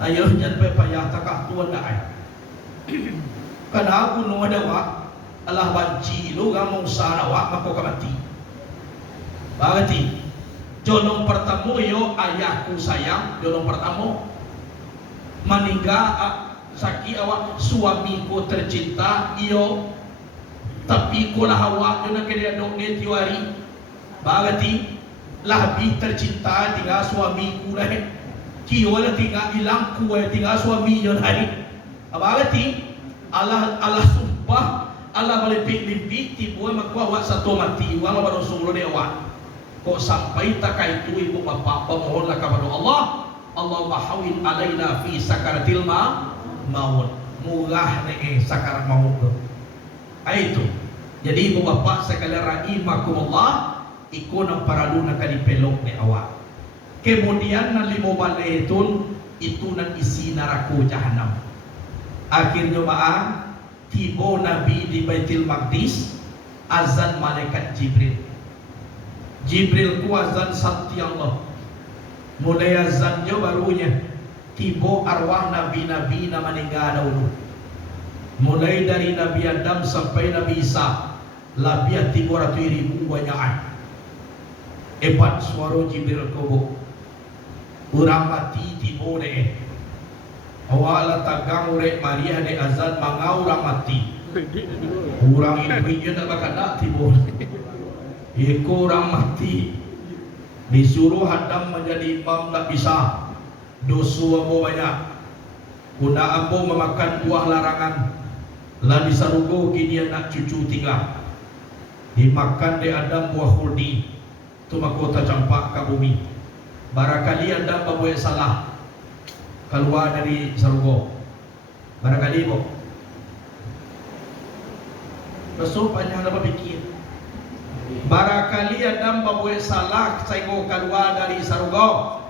Ayo jangan payah takah tuan dah. Karena aku nu ada wak Allah banci lu kamu sana wak mako kamati. Bagati. Jonom pertama yo ayahku sayang, jonom pertama meninggal saki awak suamiku tercinta iyo tapi kulah awak jona kena dong ni tiwari. Bagati lebih tercinta tinggal suamiku lah. Kiwala tinggal hilang kuai tinggal suami jona hari. Bagati Allah sumpah Allah melipik-lipik tipu makwa awak satu mati wala baru suluh dia awak. Kok sampai tak itu ibu bapa pemohonlah kepada Allah. Allahumma hawin alaina fi sakaratil maut. Murah ni sakarat maut. Itu. Jadi ibu bapa sekalian rahimakumullah, ikut nak paradu nak dipelok ni awak. Kemudian nan limo balik itu nan isi neraka jahanam. Akhirnya maaf tiba Nabi di Baitul Maqdis, azan malaikat Jibril. Jibril ku azan sakti Allah. Mulai azan je barunya tiba arwah nabi-nabi na meninggal dahulu. Mulai dari Nabi Adam sampai Nabi Isa lebih 300,000 banyakan. Epat suara Jibril kubuk. Urang mati tiba deh. Awal tagang urek Maria de azan mangau urang mati. Urang ibu nak bakal tiba. Iko orang mati disuruh hadam menjadi imam tak bisa. Dosa ambo banyak. Kuna ambo memakan buah larangan. Lah disarugo kini anak cucu tinggal. Dimakan de Adam buah khuldi. Tu mahkota campak ke bumi. Barangkali Adam berbuat salah keluar dari sarugo. Barangkali bo. Rasul banyak apa fikir. Barangkali Adam berbuat salah sehingga keluar dari sarugo.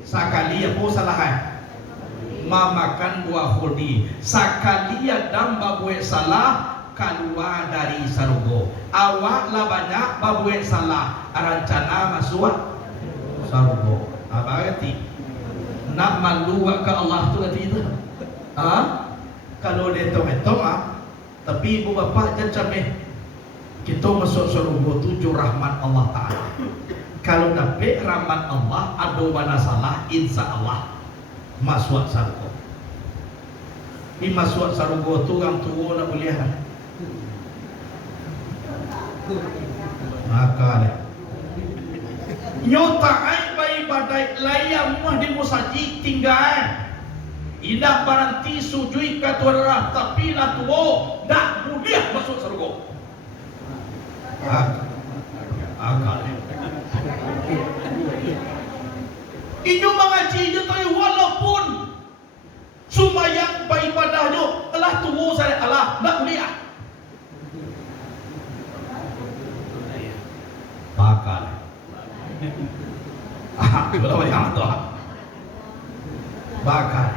Sakali apa salahan? Memakan buah khuldi. Sakali Adam berbuat salah keluar dari sarugo. Awak lah banyak berbuat salah. Rencana masuk sarugo. Apa arti? Nak malu ke Allah tu nanti itu. Kalau dia tahu tapi ibu bapa jangan kita masuk surga tujuh rahmat Allah Ta'ala. Kalau dapat rahmat Allah, ada mana salah, insya Allah masuk surga. Ini masuk surga tu orang tua nak boleh. Maka nyota ai bai badai layam mah di musaji tinggal. Indah baranti sujui katuarah tapi lah tuo dak boleh masuk surga. Akal. Itu mengaji je tahu walaupun sumayang beribadahnya telah tunggu saya Allah nak kuliah. Akal. Kalau yang tu, bakal.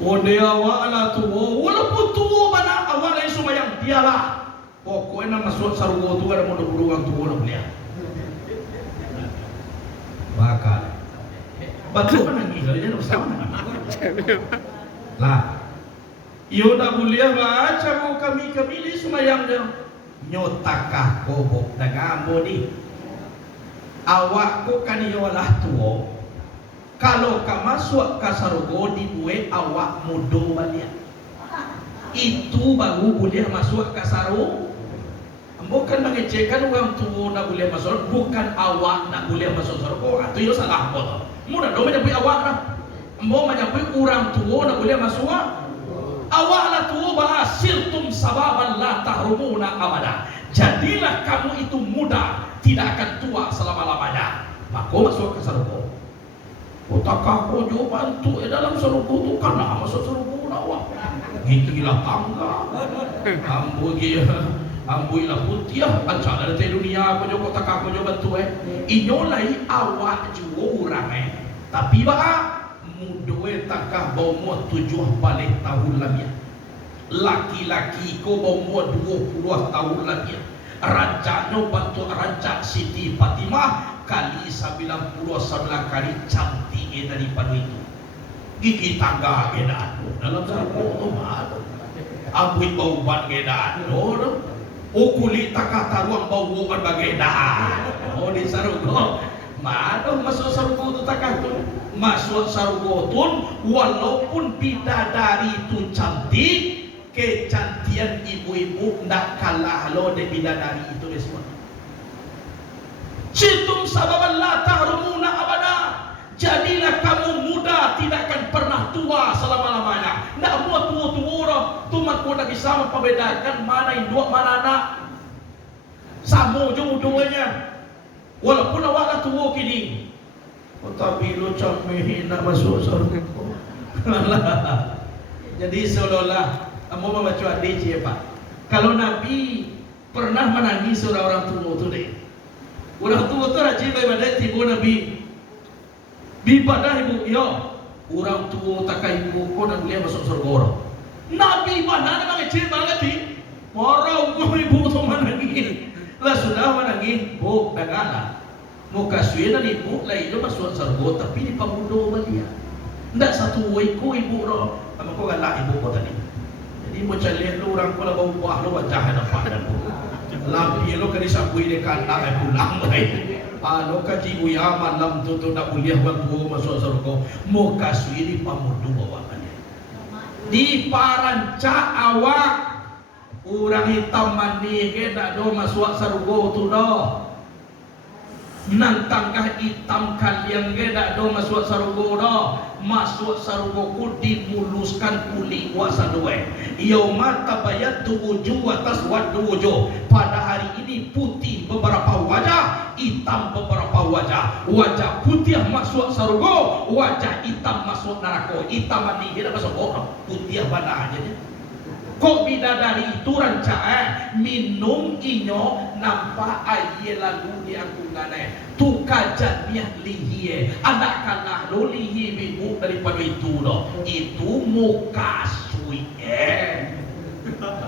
Oh dia awak lah tua, walaupun tua mana awak lain sumayang dialah. Pokoknya nak masuk sarungo tu ada mudah-mudah orang tua nak beliau. Bakal. Betul kan lagi kalau dia nak bersama. Lah. Iyo nak beliau baca kami ni sumayang dia. Nyotakah kobok dengan bodi. Awak ko kan iyo lah tua. Kalau kau masuk ke sarungo dibuat awak mudah balik. Itu baru boleh masuk ke sarungo. Bukan mengecekan orang tua nak boleh masuk, bukan awak nak boleh masuk surga. Itu yo salah apa? Mudah dong menyampai awak lah. Mau menyampai orang tua nak boleh masuk. Awak lah tua berhasil tum sababan la tahrumuna abada. Jadilah kamu itu muda, tidak akan tua selama-lamanya. Maka masuk ke surga. Otakah kau jo bantu dalam surga tu kana masuk surga awak. Gitulah tangga. Ambuilah putih acara dari dunia aku jo kota aku jo bantu Inolai awak jo orang tapi bah mudoe takah bawa 7 balik tahun lagi. Laki-laki ko bawa 20 tahun lagi. Rancanya bantu rancak Siti Fatimah kali 99 kali cantiknya daripada itu. Gigi tangga gedaan dalam sarung tu mah. Abui bau ban gedaan do. Kulit takata ruang bau ban bagedaan. Oh di sarung Madoh masuk sarung tu takah tu. Masuk sarung tu walaupun bidadari tu cantik, kecantian ibu-ibu ndak kalah lo de bidadari itu semua. Citum sababan la tahrumuna abada. Jadilah kamu muda, tidak akan pernah tua selama-lamanya. Ndak buat tua-tua tu mak nak bisa membedakan mana induk mana anak. Sama je duanya. Walaupun awak dah tua kini, tapi lu camih nak masuk surga. Jadi seolah-olah kamu membaca hadis ya Pak. Kalau Nabi pernah menangis orang tua tu deh. Orang tua tu rajin beribadat ibu Nabi. Bibadah ibu, ya. Orang tua takai ibu kau nak boleh masuk surga. Nabi mana nak kecil banget ni? Marah ibu tu menangis. Lah sudah menangis, bu dengarlah. Muka suina ibu lah itu masuk surga tapi di pamudo balia. Ndak satu iku ibu roh. Kamu kau galak ibu kau tadi. Jadi macam lihat lu orang kau lah bau buah lu wajah nampak dan bu. Lampi lu kan disambui dekat nak pulang baik. Lo kaji uya malam tu nak uliah waktu masuk surga. Muka suina di pamudo bawakannya. Di parancak awak orang hitam mandi ke tak do masuk surga tu dah. Nantangkah hitam kalian ke tak do masuk surga dah. Masuk surga ku dimuluskan kulit kuasa dua. Yauma tabayyatu wujuh wa taswaddu wujuh. Pada hari ini putih beberapa wajah, hitam beberapa wajah. Wajah putih masuk surga, wajah hitam masuk neraka. Hitam mandi dia masuk orang, putih pada aja. Kok bidadari itu rancak minum inyo nampak air lalu di angkungan tu kajan niat lihi anak kalah lo lihi bibu daripada itu loh itu muka sui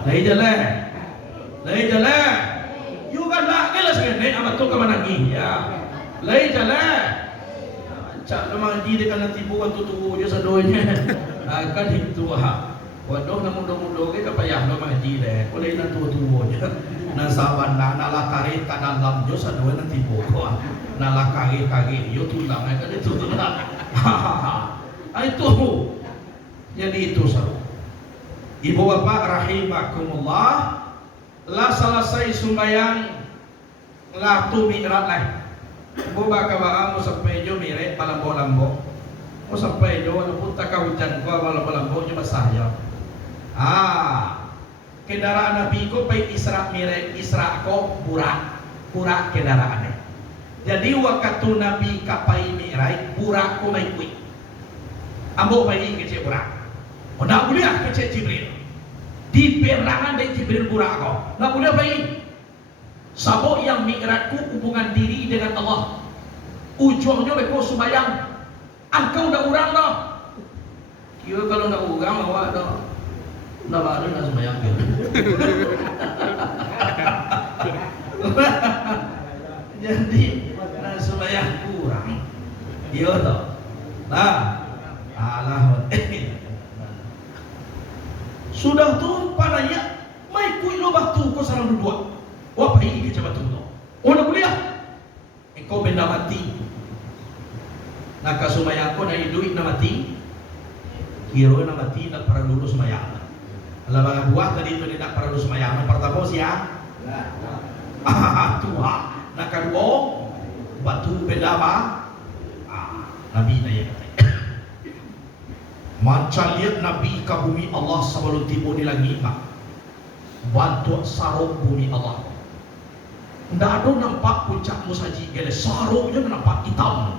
lagi jalan you kan nak kelas ni amat tu kemana lagi ya lagi jalan cak memang di dekat nanti bukan tutu je sadonya kan itu waduh nak muda-muda ke payah lo maji deh. Boleh nak tua-tua je. Nak saban nak lakari tak dalam jo sadua nanti boko. Nak lakari yo tulang kan itu tulang. Itu. Jadi itu sahaja. Ibu bapak rahimakumullah, lah selesai sembahyang lah tu mi'raj lah. Ibu bapak bapak sampai jo mi'raj palambo-lambo. Mo sampai jo walaupun tak hujan ko palambo jo basah ya. Kendaraan Nabi ko pay Isra Mi'raj, Isra ko pura kendaraannya. Jadi waktu Nabi kapai Mi'raj pura ko may kuy. Ambo pay kecil pura. O nak boleh kecil Jibril. Di perangan dari Jibril pura ko. Nak boleh pay. Sabo yang Mi'raj ku hubungan diri dengan Allah. Ujungnya beko sembayang. Engkau dah urang dah. Kira kalau nak urang awak dah. Nak baru nak sembahyang ke? Jadi nak sembahyang kurang. Iya toh. Nah, alah. Sudah tu pananya mai kui lo batu ko sarang dua. Wah pai ke batu tu. Oh nak kuliah. Engkau benda mati. Nak sembahyang ko na duit na mati. Kiro na mati nak para lulus sembahyang. Kalau bang buah tadi itu tidak perlu semayang. Pertama siapa? Tua. Nak kedua batu beda apa? Nabi naya kata. Macam lihat Nabi ke bumi Allah sebelum tiba di langit. Bantu sarung bumi Allah. Tidak ada nampak puncak musaji. Sarungnya nampak hitam.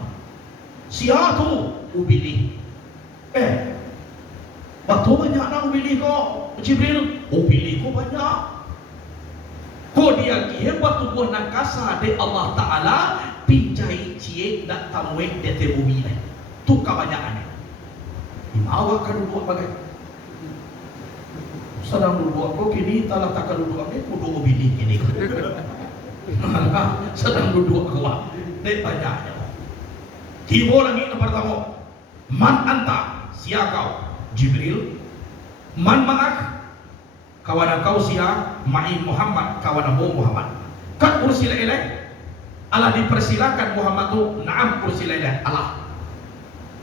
Siapa tu? Ubili. Batu banyak nak ubili kau. Jibril, pilih ko banyak. Ko dia hebat tu buah nangkasa de Allah Taala pinjai cie nak tamuik de te bumi ni. Tu kebanyakan. Imawa kan buat bagai. Sedang buat ko kini telah tak kan buat ni kudu pilih kini. Sedang duduk kuat. Dek banyaknya. Tiba lagi yang pertama. Man anta, sia kau? Jibril. Man ma'ak? Kawan kau sia? Ma'i Muhammad, kawan Abu Muhammad. Kan ursila ilaih. Allah dipersilakan Muhammad tu, na'am ursila ilaih. Allah.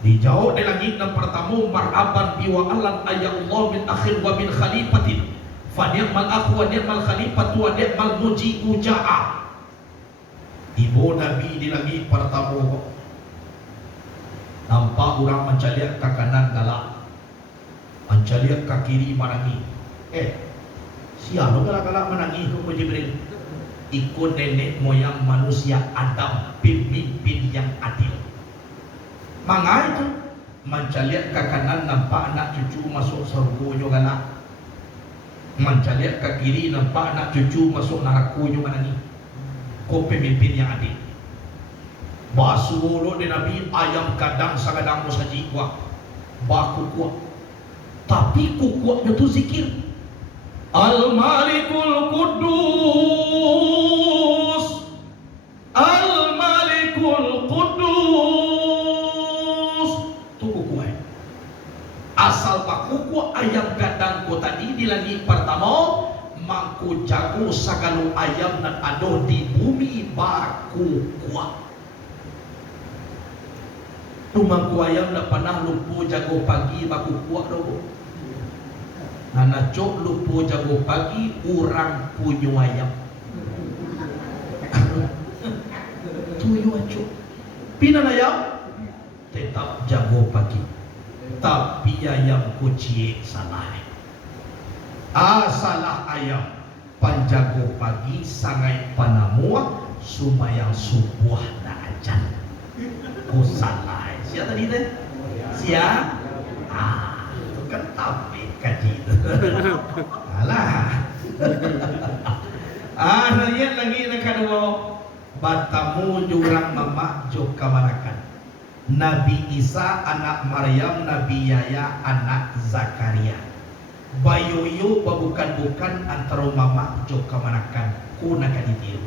Dijawab di langit yang pertama, marhaban biwa alan ayallah min akhir wa min khalifatin. Fa ni'mal akhu wa ni'mal khalifatu wa ni'mal muji'u ja'a. Ibu Nabi di langit pertama, nampak orang mencaliak ke kanan galak, mencaliak ke kiri menangi. Siapa galak-galak menangi ke Jibril? Ikut nenek moyang manusia Adam, pemimpin yang adil. Manga itu mencaliak ke kanan nampak anak cucu masuk surga juga galak, mencaliak ke kiri nampak anak cucu masuk neraka juga menangi. Kau pemimpin yang adil. Basuh di Nabi ayam kadang sagadang saji kuat, baku kuat. Tapi kuatnya tu zikir. Al-Malikul Quddus, Al-Malikul Quddus. Tu kuat. Asal baku kuat ayam kadang ko tadi di langit pertama. Mangku jago sagalu ayam dan adoh di bumi baku kuat. Tu mangku ayam dah pernah lupa jago pagi baku kuat doh. Nana cok lupa jago pagi orang punya ayam. Tuyu cok. Pina ayam tetap jago pagi. Tapi ayam kucing salah. Salah ayam panjago pagi sangai panamua sumayang subuh na ajan. Oh salah. Sia tadi teh? Sia? Itu kan tapi kaji itu. Alah. Nanya lagi nak kedua. Batamu jurang mama jo kamarakan. Nabi Isa anak Maryam, Nabi Yahya anak Zakaria. Bayoyo bukan antara mama jo kamanakan ku nak ditiru.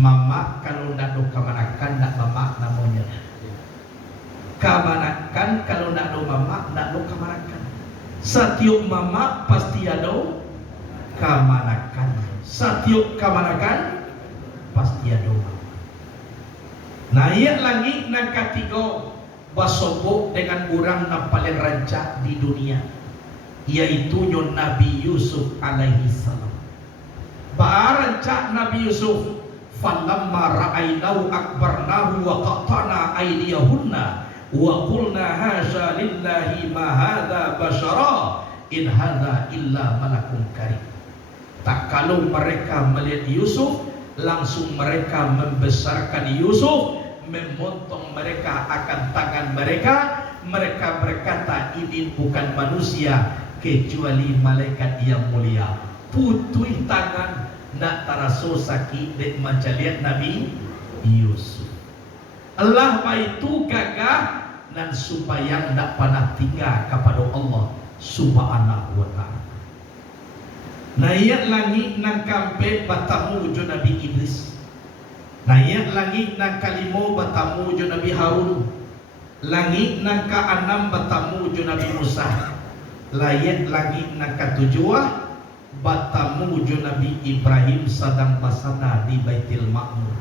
Mama kalau nak do kamanakan nak mama namanya. Kamanakan kalau nak do mama nak do kamanakan. Setiap mama pasti ada kamanakan. Setiap kamanakan pasti ada mama. Naik lagi nak ketiga. Basobok dengan orang yang paling rancak di dunia, yaitu Nabi Yusuf alaihi salam. Barancak Nabi Yusuf, falamma ra'ainahu akbarnahu wa qatana aydiyahunna wa qulna hasya lillahi ma hadza bashara in hadza illa malakun karim. Tak kalau mereka melihat Yusuf, langsung mereka membesarkan Yusuf, memotong mereka akan tangan mereka. Mereka berkata ini bukan manusia kecuali malaikat yang mulia. Putui tangan nak taraso sakit dek mencaliat Nabi Yusuf. Allah itu gagah dan supaya nak panah tinggal kepada Allah subhanahu wa ta'ala. Naik langit nang kampe batamu jo Nabi Idris. Naik langit nang kalimo batamu jo Nabi Harun. Langit nang ka-6 batamu jo Nabi Musa. Layat langit nang ka-7 batamu jo Nabi Ibrahim sedang basana di Baitul Ma'mur.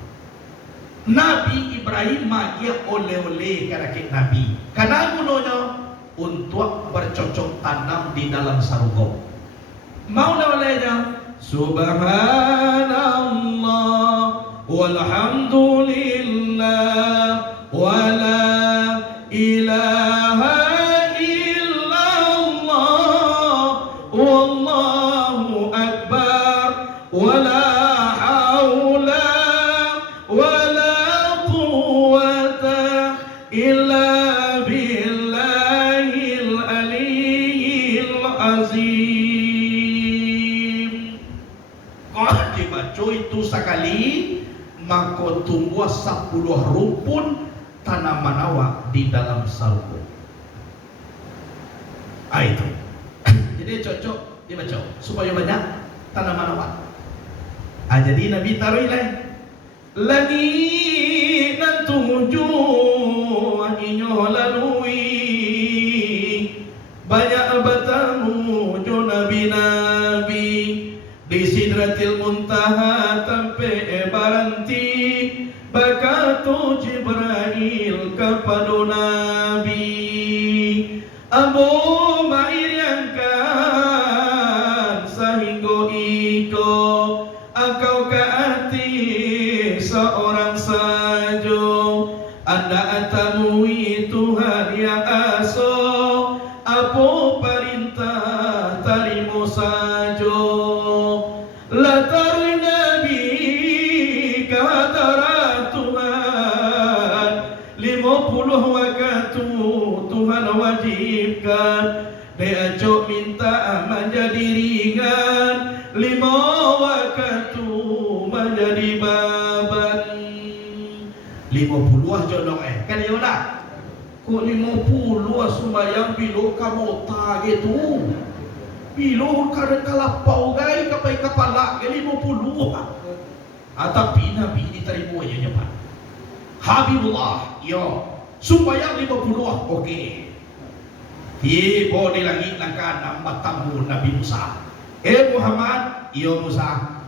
Nabi Ibrahim magia oleh-oleh karakit Nabi. Karena gunanya untuk bercocok tanam di dalam sarugom. Mau olehnya Subhanallah walhamdulillah wala ilaha illallah wallahu akbar wala haula wala quwwata illa billahil aliyyil azim. Kalau dibaca itu sekali maka tumbuh 10 rumpun tanaman awak di dalam sarung. Itu. Jadi cocok dibaca supaya banyak tanaman awak. Jadi Nabi taruh ilai lagi nantuju inyo lalui banyak bertemu jo nabi-nabi di Sidratil Muntaha sampai baranti bakatu Jibril kepada Nabi Abu mairangkan sehingga iko engkau ke hati seorang saja anda atamui Tuhan yang aso apa perintah tarimu saja latar Nabi kehadiran Tuhan 50 waktu Tuhan wajibkan diajak minta menjadi ringan 5 waktu menjadi beban 50 jodoh kan ya udah kok 50 sembahyang bilo kamu tak gitu bilo kada kalapau gai kapai kepala ke 50 tapi Nabi diterima aja nyepat Habibullah yo sembahyang 50 oke boleh lagi langkah nambah tamu Nabi Musa Muhammad yo Musa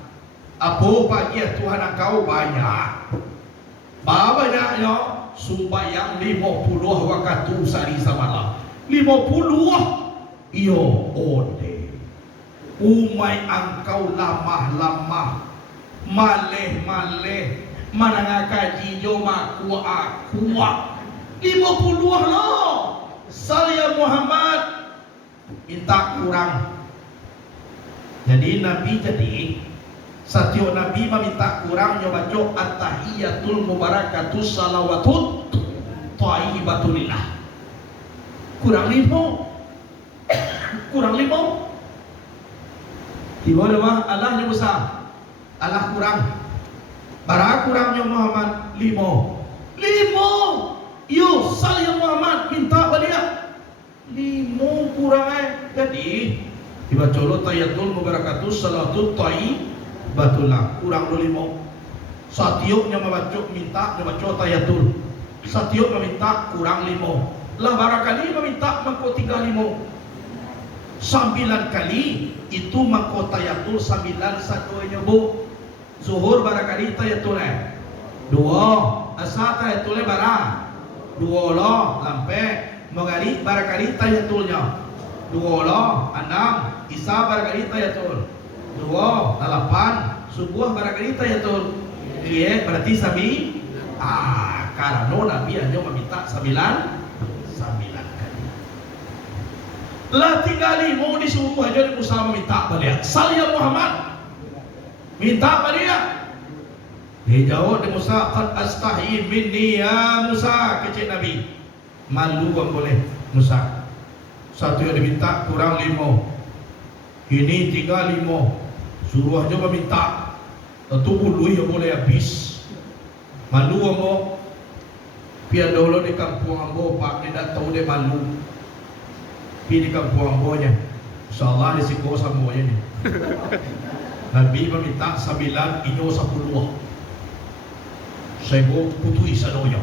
apa bagi Tuhan engkau banyak banyak yo sembahyang 50 waktu sehari semalam 50 iyo ode umay angkau lamah-lamah maleh-maleh manangakaji jo makua 50 lo saya Muhammad minta kurang jadi Nabi Satyo Nabi meminta kurang nyoba jo at-tahiyatul mubarakatus salawatut thayyibatulillah kurang 5 tiba dewa Allah nya Musa Allah kurang bara kurangnya Muhammad 5 yo saya Muhammad minta balik 5 kurang jadi tiba colo tahiyatul mubarakatus salawatut thayyibatullah kurang 5 satiuk nya membaca minta membaca tahiyatul satiuk meminta kurang 5 lah barangkali meminta mengko 35 9 kali itu mengko tahiyatul 9 satu nyobo zuhur barangkali tahiyatul 2 asar tahiyatul barang 2 lo lampe maghrib barangkali tahiyatulnya 2 lo 6 isya barangkali tahiyatul 2 8 subuh barangkali tahiyatul iya berarti sabi karena Nabi hanya meminta 9 kali lah tinggal mau disuruh aja di Musa meminta balik saya Muhammad minta balik dijawab di Musa qad astahi minni ya Musa kecil Nabi malu kan boleh Musa satu yang diminta kurang 5 ini tinggal 5 suruh aja meminta tentu bulu ya boleh habis malu ambo pia dulu di kampung ambo pak tidak tahu dia malu pi di kampung ambonya insyaallah di siko samonya ni Nabi meminta 9 inyo 10 saya putui sadoyo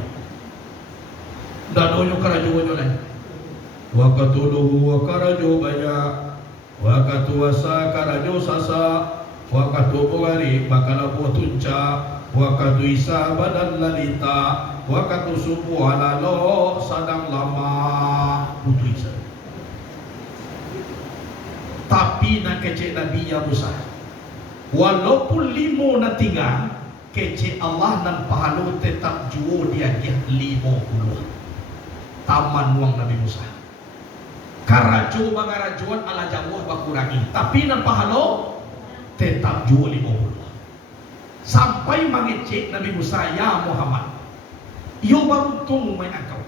dadoyo karajo lain wakatuluhu wakarajo banyak wakatu wasa karajo sasa wakatu pengari bakal tunca wakatu isa badan lalita wakatu subuh halalo sadang lama putui isa tapi nak kecek Nabi ya Musa walaupun 5 na tinggal kecek Allah dan pahala tetap juo dia 50 taman uang Nabi Musa karajo bangarajuan ala jawah bakurangi tapi nan pahala tetap juo 50 sampai mengecek Nabi Musa ya Muhammad yo beruntung umay engkau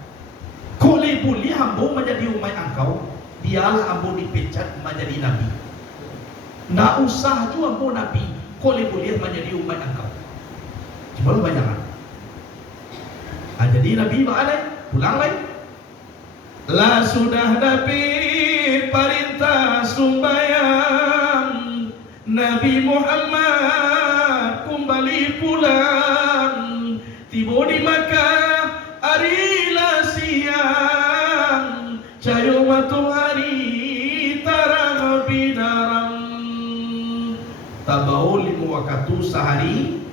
kole boleh hambo menjadi umay engkau dialah ambo dipecat menjadi nabi nggak usah juga ambo nabi kole boleh menjadi umat engkau cuma lu banyak jadi nabi mana pulang lagi lah sudah dapat perintah sumbayang Nabi Muhammad balik pulang, tiba di Makkah arilah siang, cayo matahari tarang binarang, tabaul 5 waktu sehari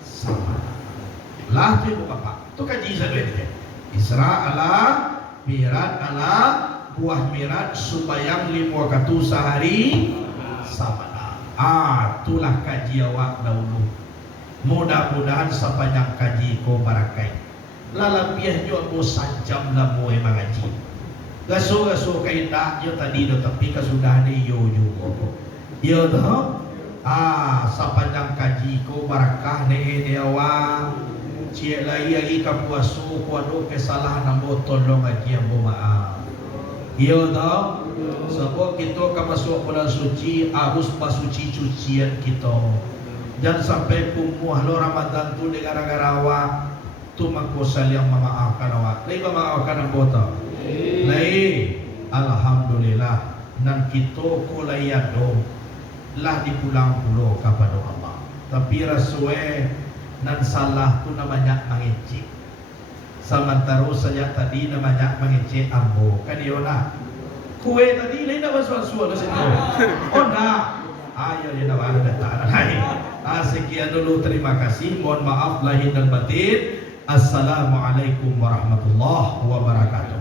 sama. Lah tu ibu bapa, tu kaji saya dia. Isra ala Mi'raj ala buah mirat supaya 5 waktu sehari sama. Itulah kaji awak dahulu. Mudah-mudahan sepanjang kaji ko barakai. Lalapiah jo aku sajam lah mo mengaji. Gaso-gaso kaidah yo tadi do tapi kasudah ni yo juga. Yo doh. Sepanjang kaji ko barakah ni awak. Cie lagi kapuasu ko ado kesalahan namo tolong aji ambo maaf. Yo doh. Sebab kita akan masuk bulan suci, harus masuci cucian kita. Jangan sampai pumuh lo Ramadan tu negara-negara awak tu mangkosal yang memaafkan awak. Lai memaafkan anggota. Lai, alhamdulillah. Nan kita kulayado lah dipulang pulau kepada Allah. Tapi rasue nan salah tu namanya mengecek. Sementara saja tadi namanya mengecek ambo. Kan dia nak. Kue tadi lain nak suara-suara situ. Oh nak. Ayo dia nak ada tak ada. Sekian dulu, terima kasih. Mohon maaf lahir dan batin. Assalamualaikum warahmatullahi wabarakatuh.